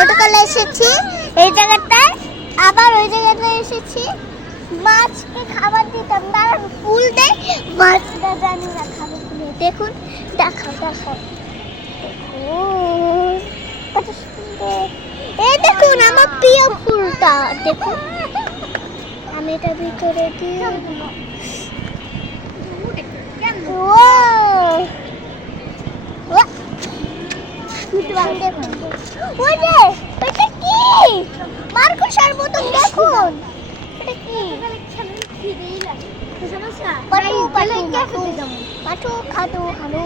ছোটকালে এসেছি এই জায়গাটায়, আবার ওই জায়গাটায় এসেছি। মাছকে খাবার দিতাম, তারা ফুল দেয়, মাছটা জানি না খাবে কিনে। দেখুন, দেখাও দেখাও, দেখুন কত সুন্দর। এই দেখুন আমার প্রিয় ফুলটা, দেখুন আমি এটা ভিতরে দিই। ওই যে এটা কি মার্কোসার মতন, দেখুন এটা কি পাঠু খাদু খানু।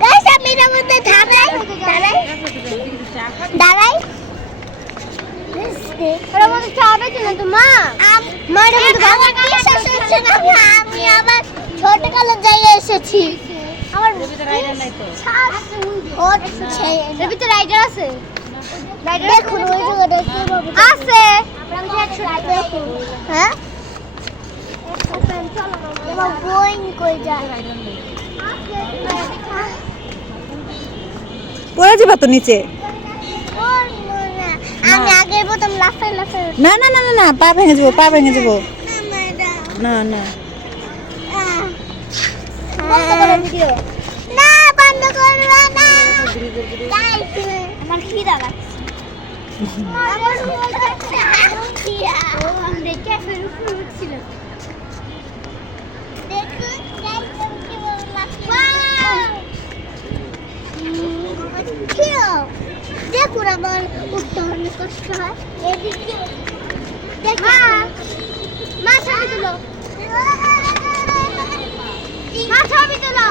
গাইস আমি এর মধ্যে দাঁড়াই ওরা মধ্যে চাবে কিনা তো মা আমার বিশ্বাস হচ্ছে না। আমি আবার ছোটকালের জায়গায় এসেছি। আমার ভিতরে রাইডার আছে, দেখুন ওই জায়গাটা আছে। হ্যাঁ গোয়িং কই যায়, পড়ে যাবা তো নিচে। আমি আগের প্রথম লাফাই লাফাই। না না না না না, পা ভেঙে যাবো, পা ভেঙে যাবো। না না বন্ধ করো ভিডিও, না বন্ধ করবে না। আমার খিদা লাগছে, আমার খিদা। ও আমরা ক্যাফের উপরে উঠছিলাম। দেখুন গাইস আমি কিভাবে লাফাচ্ছি। দেখুন আমার উঠতে অনেক কষ্ট হয়। এদিকে দেখুন মা ছবি তুলো, মা ছবি তুলো।